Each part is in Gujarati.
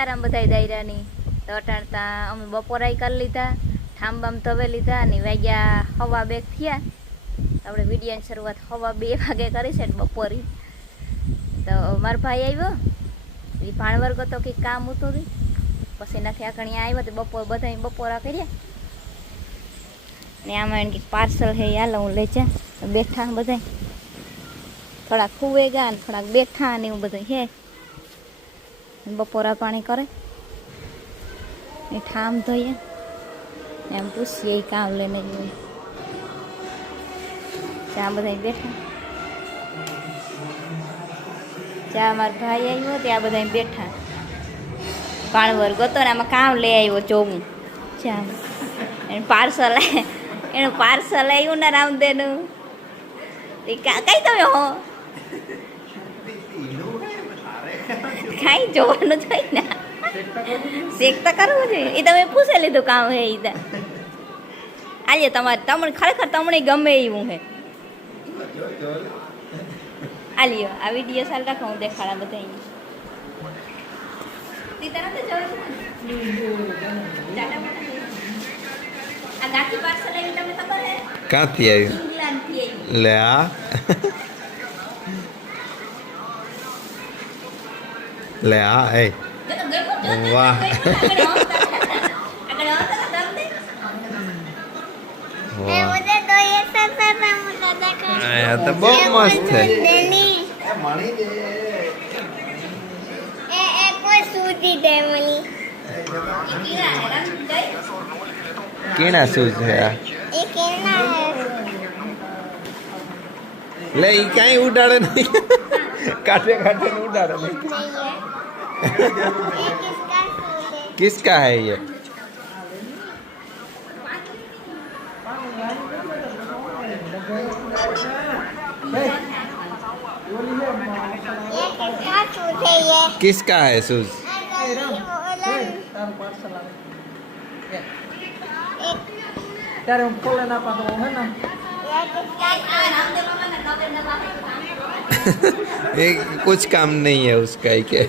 સીતારામ બધાય દાયરાની તો અટાણતા અમે બપોરાય કરી લીધા ઠામબામ તવે લીધા અને વાગ્યા હવા બે થયા. આપણે વિડીયાની શરૂઆત હવા બે વાગે કરી છે બપોરી. તો મારો ભાઈ આવ્યો. એ ભાણવર ગતો કંઈક કામ હતું પછી નથી આખણી આવ્યો તો બપોર બધા બપોરા કર્યા. ને આમાં એને કંઈક પાર્સલ હે હાલ હું લઈ જા. બેઠા બધા થોડાક ખુવે ગયા ને થોડાક બેઠા ને એવું બધું હે બપોરા પાણી કરે. એ ઠામ ધોઈએ. એમ પૂછીએ એ કામ લઈને જોઈએ ત્યાં બધા બેઠા. જ્યાં મારો ભાઈ આવ્યો ત્યાં બધા બેઠા. પાણવર ગતો ને આમાં કામ લઈ આવ્યો જોવું. જ્યાં એનું પાર્સલ એનું પાર્સલ આવ્યું ને રામદેવનું કઈ તમે હો? કાંઈ જોવાનું જોઈએ ને. શેક તો કરવું જોઈએ. એ તમે પૂછે લીધું કામ હે એ આલીએ તમારે તમને ખરેખર તમને ગમે એવું હે. આલિયો આ વીડિયો સાલ રાખો હું દેખાડા બધા ક્યાંથી આવ્યું લે આ. લે હા એ વાહ તો બહુ મસ્ત છે કેણા શું છે આ લે એ ક્યાંય ઉડાડે નહીં કાઢે કાઢે ને ઉડાડે નહીં नहीं है ये किसका सूट है કિસકા હે ये ये किसका सूट है ये किसका है शूज ये ત્યારે હું ખોલે ના પાતો હે ને किसका ये कुछ काम नहीं है उसका ही के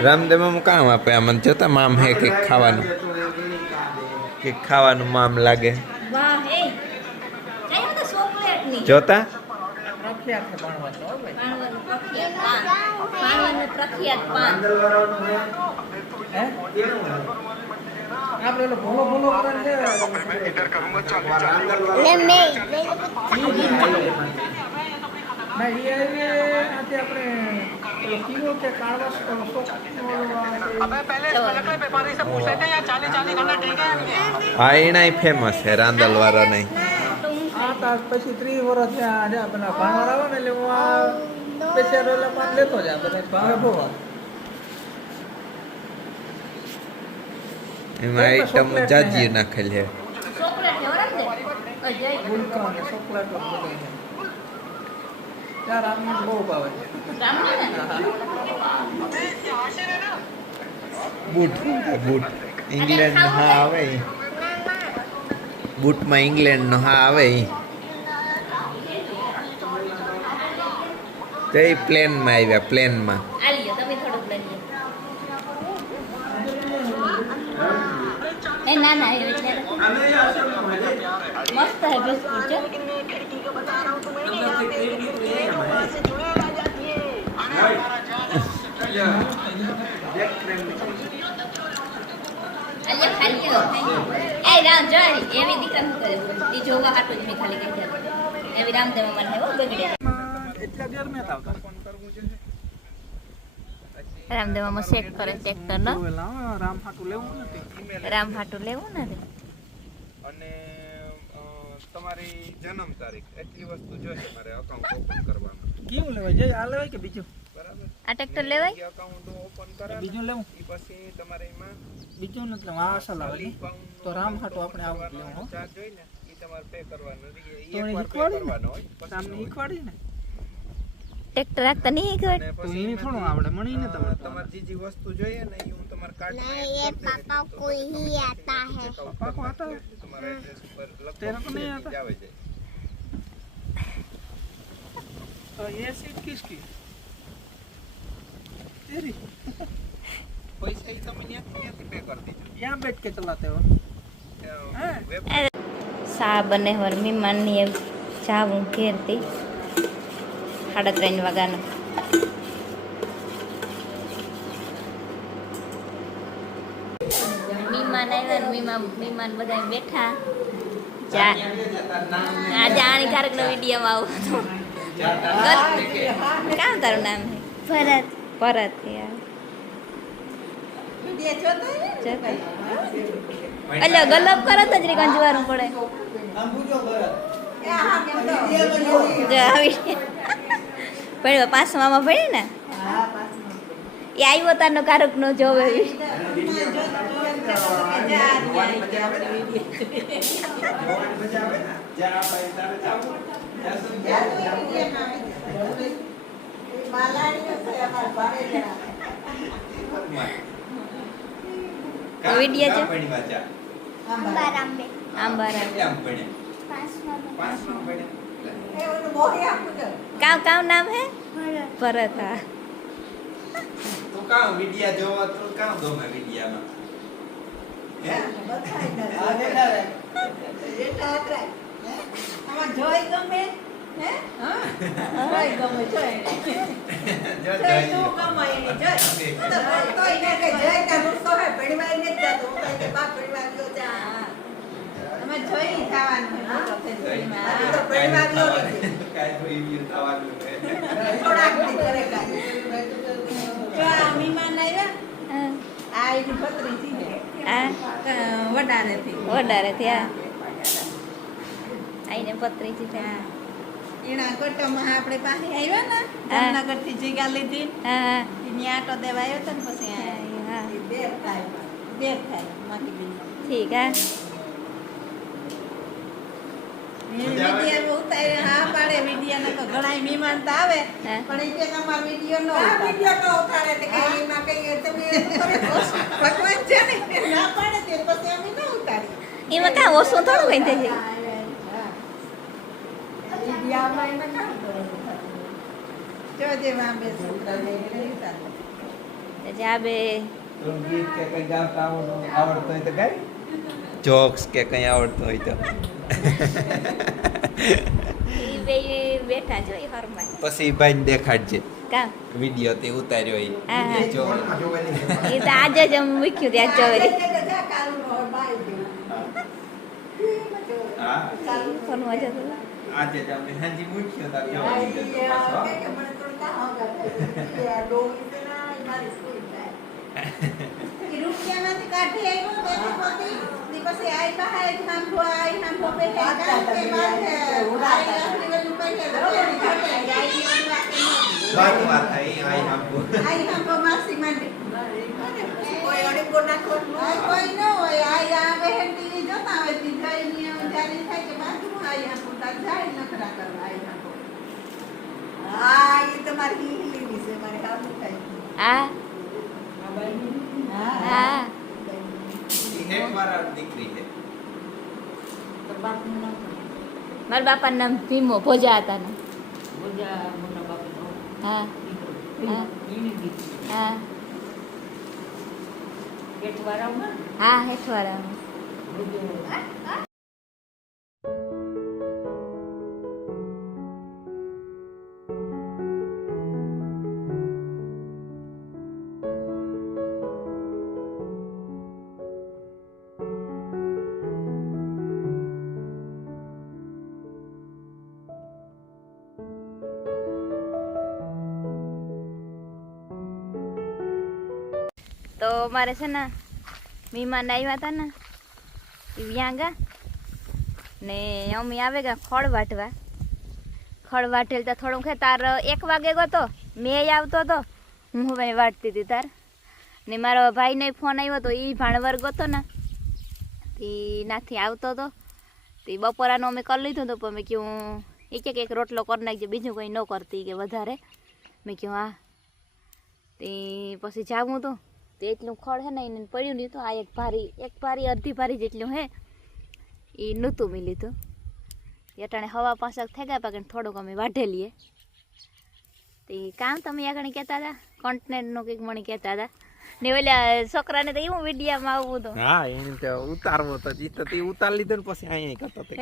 રામદેવમાં કામ આપે આ મને જોતા મામ હે કે ખાવાનું કે ખાવાનું મામ લાગે વાહ હે કઈ તો ચોકલેટ ની જોતા પ્રખ્યાત છે ભણવા તો હો ભાઈ પાણવાનું પ્રખ્યાત પાન પાણવાનું પ્રખ્યાત પાન હે આપણે ઓલો ભોલો ભોલો કરે છે. ले मैं ના એ આવી આજે આપણે ઓલો કીવો કે કાળવાસ ઓલો શોખ હા એના ફેમસ છે રાંદલ વાળા નહીં. આ તાર પછી ત્રીસ વર્ષ આપણે ભાણવાર આવે ને એટલે હું આ સ્પેશિયલ લેતો જ આ ભાવે બહુ. એમાં આઈટમ જાજી નાખેલ છે બૂટ બૂટ. ઇંગ્લેન્ડ નો હા આવે બુટ બૂટમાં ઇંગ્લેન્ડ નો હા આવે. તે પ્લેનમાં આવ્યા પ્લેનમાં આલિયો તમે થોડુંક લઈ લો ના ના મસ્ત હે ખાલી એ રામ જોઈ એવી દીકરા શું જોવા હાટું જ મેં ખાલી કહી દીધું એવી મને એટલા દેર નથી આવતા. રામદેવામાં શેક કરે ટ્રેક્ટર નો. રામ હાટું લેવું નથી. રામ હાટું લેવું નથી. અને તમારી જન્મ તારીખ એટલી વસ્તુ જોઈએ મારે અકાઉન્ટ ઓપન કરવામાં કેવું લેવાય? જે આ લેવાય કે બીજું? બરાબર? આ ટ્રેક્ટર લેવાય. અકાઉન્ટ ઓપન કરવા બીજું લેવું? એ પછી તમારે એમાં બીજું નથી લેવું આ અસલ આવે તો રામ હાટું આપણે આવું લેવું હો. ચાર્જ હોય ને એ તમારે પે કરવાનો તો એ એકવાર પે કરવાનો હોય પછી તમને શીખવાડી ને? ટ્રેક્ટર રાખતા નહીં ખબર અને તો પછી એને થોડું આવડે મળી ને તમને તમારે જે જે વસ્તુ જોઈએ ને એ હું તમારે કાર્ડ नहीं ये पापा को ही आता है પપ્પા કો આતા હે? તમારા એડ્રેસ ઉપર લખો તેરા કો નહીં એટલે આતા? જ આવે જાય तो ये सीट किसकी तेरी પૈસા ઈ તમે ત્યાંથી પે કરી દીધો यहाँ बैठ के चलाते हो હા. વેબ સા બને હર મહેમાનની એમ જાવું ઘેરથી સાડા ત્રણ વાગ્યાનો મહેમાન આવ્યા ને મહેમાન મહેમાન બધા બેઠા. જા આજે આની કારક નો વિડીયોમાં આવું હતું. કામ તારું નામ ભરત. ભરત યાર એટલે ગલપ કરત જ રી કંજવારું પડે. આવી. પણ પાંચમામાં ભણે ને? એ આવ્યો તારનો કારક નો જોવે. વીડિયો છે અંબાર આંબે આંબારા પાંચમાં કામ કામ નામ હે ભરત ભરત હા તું કામ વિડિયા જોવા તું કામ ગમે વિડિયામાં હે જો જોઈ કાઈ કોઈ ઈવી થવાનું હા વડારેથી વધારે થયા આઈને પત્રીજી થયા. એના કોટામાં આપણે પાસે આવ્યા ને હા. જામનગરથી જીગા લીધી. હા ત્યાં આટો દેવા આવ્યો હતો ને પછી દેર થાય દેર થાય માટી બેન ઠીક હા. વીડિયો ઉતારે હા પાડે વીડિયો તો ઘણા મહેમાન તો આવે પણ એ કે તમારો વીડિયો ન વીડિયો ન ઉતારે એટલે કે એમાં કઈ તમે ભગવાન છે ને. ના પાડે તે પછી અમે ન ઉતારી એમાં કાં ઓછું થોડું કઈ થઈ જાય વિડીયામાં એમાં કામ કરે જો જેમાં બે છોકરા લઈ ઉતારે પછી આ બે તું ગીત કે કઈ ગાતા આવડતું હોય તો ગાય. જોક્સ કે કઈ આવડતો હોય તો. બેઠા જો ઈ પછી ભાઈ દેખાડજે. કામ વિડિયો તે ઉતાર્યો ઈ હા, હા. જો એ તો આજે જ અમે મૂક્યું ત્યાં ચોરી હા? આજે જ અમે હાજી મૂક્યો કાઢી આવ્યો તી પછી આઈ બહાર નાંખો આઈ નાંખો પે કાઢ કે બાદ આઈ આપણી વેલું પહેલે રોલેની ઘટે આઈ વાત વાત થઈ આઈ નાખો આઈ નાંખો માસી માંડે કોઈ અડીકો નાખો કોઈ ન હોય આઈ આવે હેડી જોતા હોય તી જઈ ને જારી થાય કે બાજુમાં આઈ નાંખો તાર જાય નખરા કરવા આઈ નાંખો આ એ તમારી હિલી વિશે મારે કામ થાય હા હા હા હેડ દીકરી છે. તો બાપનું નામ મારા બાપાનું નામ ભીમો ભોજા હતા ને હા. હા. હા હા હેઠવાળા તો મારે છે ને મહેમાન આવ્યા હતા ને, એ વ્યાં ગા ને અમે આવે ગયા ખળ વાટવા. ખળ વાટેલ ત્યાં થોડું ખે તાર એક વાગે ગયો મેં આવતો હતો હું હવે વાટતી હતી તાર. ને મારો ભાઈને ફોન આવ્યો હતો એ ભાણવર ગયો ને, તે નાથી આવતો હતો તે બપોરાનો અમે કરી લીધું હતું પણ મેં કહ્યું એક એક એક રોટલો કરી નાખજે, બીજું કંઈ ન કરતી કે વધારે. મેં કહ્યું હા. તે પછી જાવું તો તે એટલું ખડ હે ને, એને પડ્યું નહીં તો આ એક ભારી એક ભારી, અડધી ભારી જેટલું હે. એ નહોતું મેં લીધું એટાણે હવા પાછળ થઈ ગયા થોડુંક અમે વાઢેલીએ. તે કામ તમે આગળ કહેતા હતા? કોન્ટેન્ટનું કંઈક મને કહેતા હતા? ને ઓલા છોકરાને તો એવું વિડિયામાં આવવું તો. હા એને તો ઉતારવો તો ઈ તો તે ઉતાર લીધો ને પછી અહીંયા કરતો તે?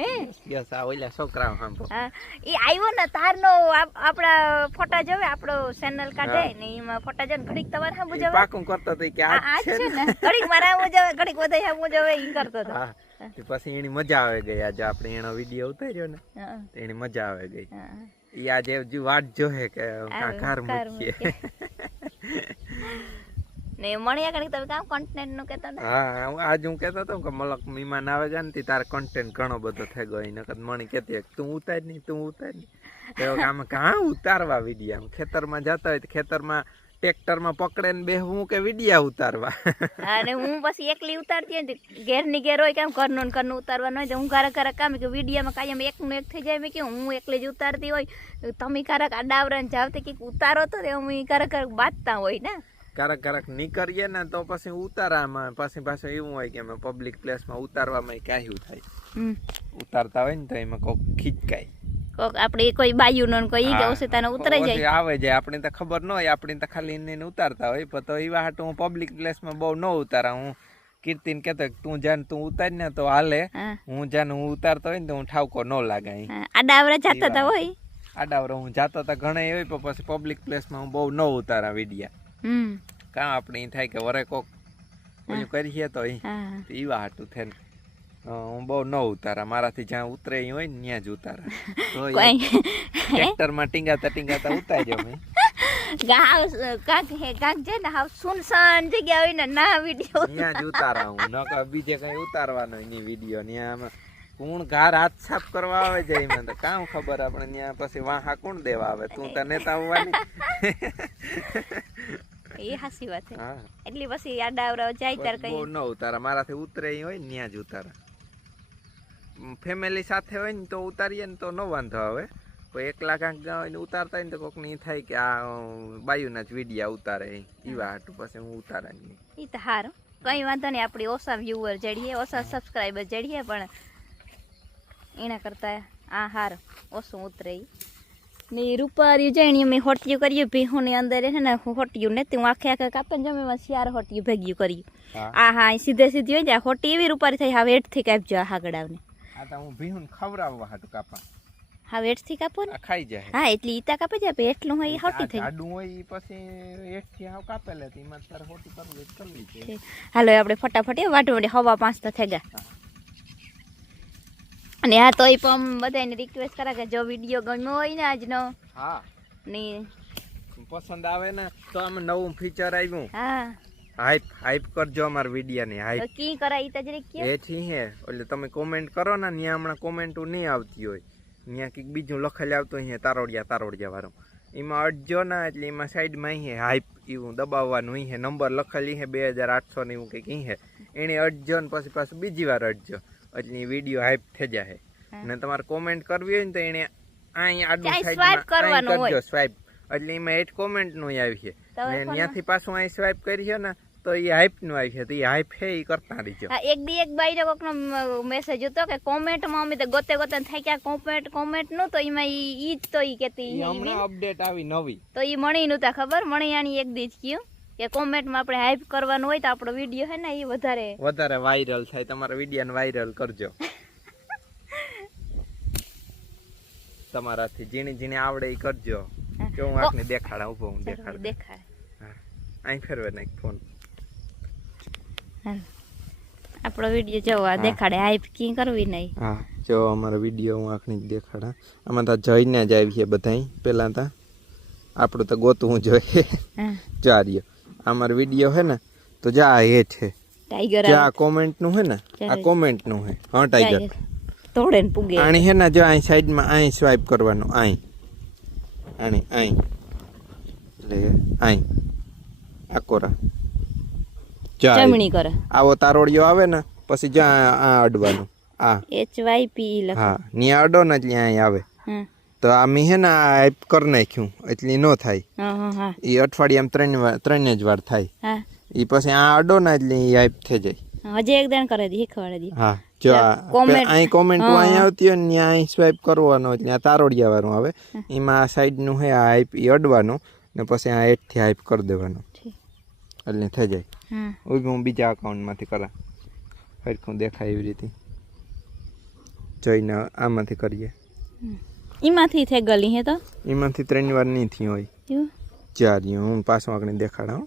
યસ આ ઓલા છોકરા સાંભળો. હા એ આવ્યો ને તારનો આપ- આપણા ફોટા જોવે આપણો ચેનલ કાઢે ને એમાં ફોટા જોઈને ઘડીક તમારે ઈ જોવે. પાકું કરતો તો કે આ છે ને. ઘડીક મારા સામું જોવે ઘડીક બધા સામું જોવે ઈ કરતો તો હા પછી એની મજા આવે ગઈ. આજે આપણે એનો વીડિયો ઉતાર્યો ને એની મજા આવે ગઈ. હા. ઈ આજે વાટ જોહે કે કાકાર મૂકીએ. ને મણી આગળ તમે કામ કન્ટેન્ટનું કહેતા હતા? હા આજ હું કહેતો હતો કે મલક મીમાન આવે ગયા ને તાર કન્ટેન્ટ ઘણો બધો થઈ ગયો. એને કદ મણી કહેતી તું ઉતાર નહીં તું ઉતાર નહીં. તો આમ કાં ઉતારવા વિડીયા ખેતરમાં જતા હોય તો ખેતરમાં ટ્રેક્ટરમાં પકડે ને બેહવું કે વિડિયા ઉતારવા? અને હું પછી એકલી ઉતારતી હોય ઘેરની ઘેર હોય કેમ ઘરનું ને ઘરનું ઉતારવાનું હોય તો હું ઘરે કારક કામ કે વિડીયામાં કાયમ એકનું એક થઈ જાય મેં કે હું એકલી જ ઉતારતી હોય. તમે કારક આડાવરણ જાવતી કંઈક ઉતારો તો તે હું ઘરે ઘરે બાંધતા હોય ને? ક્યારેક ક્યારેક નીકળીએ ને તો પછી ઉતારામાં પછી પાછું એવું હોય કે અમે પબ્લિક પ્લેસમાં ઉતારવામાં કાહ્યું થાય. ઉતારતા હોય ને તો એમાં કોક ખીચકાય. કોક આપણે કોઈ બાયુનો નો કોઈ ઈ કે ઓશિતાનો ઉતરાઈ જાય. આવે જાય આપણે તો ખબર ન હોય આપણે તો ખાલી એને ઉતારતા હોય. પણ તો એવા હાટું હું પબ્લિક પ્લેસમાં બહુ ન ઉતારા. હું કીર્તિન કહેતો તું જાન તું ઉતાર ને તો હાલે. હું. જાન હું ઉતારતો હોય ને તો હું ઠાવકો ન લાગે અહીં હા, આડાવરા જાતા હતા હોય? આડાવરો હું જાતો તા ઘણા હોય પણ પછી પબ્લિક પ્લેસમાં હું બહુ ન ઉતારા વિડીયા. કાં આપણે ઈ થાય કે વરે કોક બધું કરીએ તો એવા હાટું થઈને હું બહુ ન ઉતારા. મારાથી જ્યાં ઉતરે ઈ હોય ને ત્યાં જ ઉતારા. ટ્રેક્ટરમાં ટીંગાતા ટીંગાતા ઉતારી મેં ગાવ કાક હે કાક છે ને હાવ સુનસાન જગ્યા હોય ને ના વીડિયો. ત્યાં જ ઉતારા હું. નકર બીજે કઈ ઉતારવાનો નહીં વીડિયો. ત્યાં કોણ ઘર હાથ સાફ કરવા આવે છે એમાં. તો કામ ખબર આપણે ત્યાં પછી વાહા કોણ દેવા આવે? તું તો નેતા આવવાની એ હાસી વાત છે. હા. એટલી પછી આડાવરા જાય તાર બહુ કઈ. ન ઉતારા. મારાથી ઉતરે ઈ હોય ને ત્યાં જ ઉતારા. ફેમિલી સાથે હોય ને તો ઉતારીએ ને તો ન વાંધો આવે. કોઈ એકલા કાંક ગયા હોય ને ઉતારતા હોય ને તો કોકને ઈ થાય કે આ અ, બાયુના જ વિડીયા ઉતારે ઈવા હાટું પછી હું ઉતારા નહીં. ઈ તો હારું. કઈ વાંધો નહીં આપણી ઓછા વ્યુઅર જડીએ ઓછા સબસ્ક્રાઈબર જડીએ પણ એના કરતા આ હાર. ઓછું ઉતરે ઈ. ને રૂપાર્યું જણી મેં હોટિયું કર્યું ભીહુંની અંદર છે ને હોટિયું નથી હું આખે આખે કાપે ને જમે શિયાર હોટિયું ભેગ્યું કર્યું હા. આ હા એ સીધે સીધી હોય ને હોટી એવી રૂપારી થઈ હા એઠથી કાપજો આ હાગડાવને આ તો હું ભીહું ખવડાવવા હાટું કાપા. હા વેટથી કાપો ને? ખાઈ જાય. હા એટલી ઈતા કાપે જાય પણ એટલું હોય હોટી થઈ. આડું હોય ઈ પછી એકથી હાવ કાપેલા હતી એમાં તાર હોટી કરવી કરવી છે. હાલો આપણે ફટાફટ વાટો વાટે હવા પાંચ તો થઈ ગયા. અને આ તો પણ બધાને રિક્વેસ્ટ કરા કે જો વીડિયો ગમ્યો હોય ને આજનો હા. ને પસંદ આવે ને તો આમ નવું ફીચર આવ્યું હા. હાઈપ હાઈપ કરજો અમાર વિડીયાની ની હાઈપ કી કરાય ઈ તો જરીક કયો. એ થી હે એટલે તમે કોમેન્ટ કરો ને ત્યાં હમણાં કોમેન્ટો નહીં આવતી હોય. ત્યાં કંઈક બીજું લખેલ આવતું હોય તારોડિયા તારોડિયા વાળો. એમાં અડજો ને એટલે એમાં સાઈડમાં અહીં હાઈપ એવું દબાવવાનું હે નંબર લખેલી હે બે હજાર આઠસો ને એવું કંઈક હે. એને અડજો ને પછી પાછું બીજી વાર અડજો. એટલે વીડિયો હાઈપ થઈ જાય ને તમારે કોમેન્ટ કરવી હોય ને તો એને અહીં આડું ત્યાં સાઈડમાં swipe કરવાનું અહીં કરજો હોય. સ્વાઈપ એટલે એમાં એટ કોમેન્ટનું આવી છે. ને ત્યાંથી પાછું અહીં સ્વાઈપ કરી ને તો એ હાઈપનું આવી છે. તો એ હાઈપ હે એ કરતા રહીજો. એક દી એક બાઈ કોકનો મેસેજ હતો કે કોમેન્ટમાં અમે તો ગોતે ગોતે થાય કે કોમેન્ટ કોમેન્ટનું તો એમાં ઈ ઈ જ તો ઈ કેતી હમણાં અપડેટ આવી નવી. તો ઈ મણી નું તા ખબર? મણી આની એક દી જ કયું કે કોમેન્ટમાં આપણે હાઈપ કરવાનું હોય તો આપણો વીડિયો હે ને એ વધારે. વધારે વાયરલ થાય. તમારા વીડિયો વાયરલ કરજો. તમારાથી ઝીણી ઝીણી આવડે એ કરજો. કે હું આખને દેખાડા ઊભો હું દેખાડ. દેખાય હા. અહીં ફેરવે નાખ ફોન. આપણો વીડિયો જો આ દેખાડે હાઈપ કી કરવી નહીં. હા. જો અમારો વીડિયો હું આખની દેખાડા. આમાં તો જઈને જ આવીએ બધાય. પહેલાં તો આપણું તો ગોતવું જોઈએ. રહ્યો. અમારો વીડિયો હે ને તો જા એ છે. ટાઈગર જે આ કોમેન્ટનું હે ને આ કોમેન્ટનું હે. હા ટાઈગર તોડે ને પૂગે. આણી હે ને જો અહીં સાઈડમાં અહીં સ્વાઈપ કરવાનું અહીં આણી અહીં એટલે અહીં આ કોરા. જો જમણી કરે. આવો તારોડિયો આવે ને પછી જ્યાં આ અડવાનું. આ. એચ વાય પી લખ. હા ની અડો ને અહીં આવે. હા. તો આ મેં હે ને આ કરી નાખ્યું એટલે ન થાય. એ અઠવાડિયામાં ત્રણ ત્રણ જ વાર થાય. એ પછી આ અડો ને એટલે એ હાઈપ થઈ જાય. હજી એક દાન કરે શીખવાડે દી. હા જો comment- અહીં કોમેન્ટ હા. અહીં આવતી હોય ને અહીં સ્વાઇપ કરવાનો એટલે આ તારોડિયા વાળું આવે એમાં આ સાઈડનું હે આ આઈપ એ અડવાનું ને પછી આ એટથી આઈપ કરી દેવાનો. એટલે થઈ જાય. હું. બીજા અકાઉન્ટમાંથી કરા. હરખું દેખાય એવી રીતે. જોઈને આમાંથી કરીએ. એમાંથી થઈ ગલી હે તો? એમાંથી ત્રણ વાર નહીં થઈ હોય. ચાર હું પાછું આગળ દેખાડા.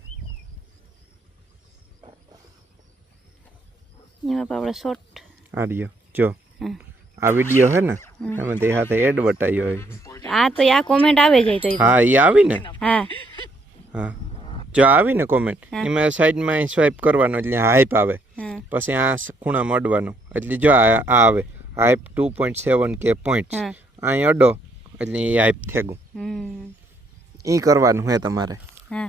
એમાં પણ આપણે શોર્ટ આ રહ્યો જો. આ વિડિયો હે ને એમાં તે હાથે એડ હોય. આ તો આ કોમેન્ટ આવે જાય તો હા એ આવી ને? હા. હા. જો આવી ને કોમેન્ટ એમાં સાઈડમાં સ્વાઇપ કરવાનો એટલે હાઈપ આવે. પછી આ ખૂણામાં અડવાનું એટલે જો આ આવે. હાઈપ ટુ પોઈન્ટ સેવન કે પોઈન્ટ અહીં અડો એટલે એ આઈપ થેગું એ કરવાનું હે તમારે.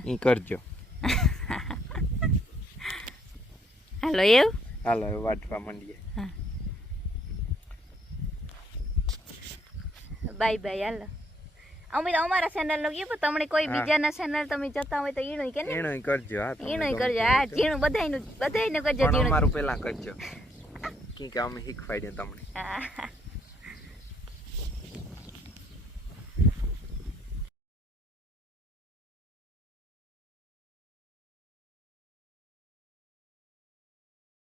ઈ એ કરજો. હાલો એવું? હાલો એવું વાટવા માંડીએ. બાય બાય હાલો. અમે તો અમારા ચેનલ નો ગયો પણ તમને કોઈ. બીજાના ચેનલ તમે જતા હોય તો ઈણું કે ને? કરજો હા તમને ઈણું ગમતું કરજો. હા. ઝીણું બધાયનું બધાયનું કરજો ઝીણું. અમારું પેલા કરજો. કે કે અમે શીખવાડીએ તમને. હા.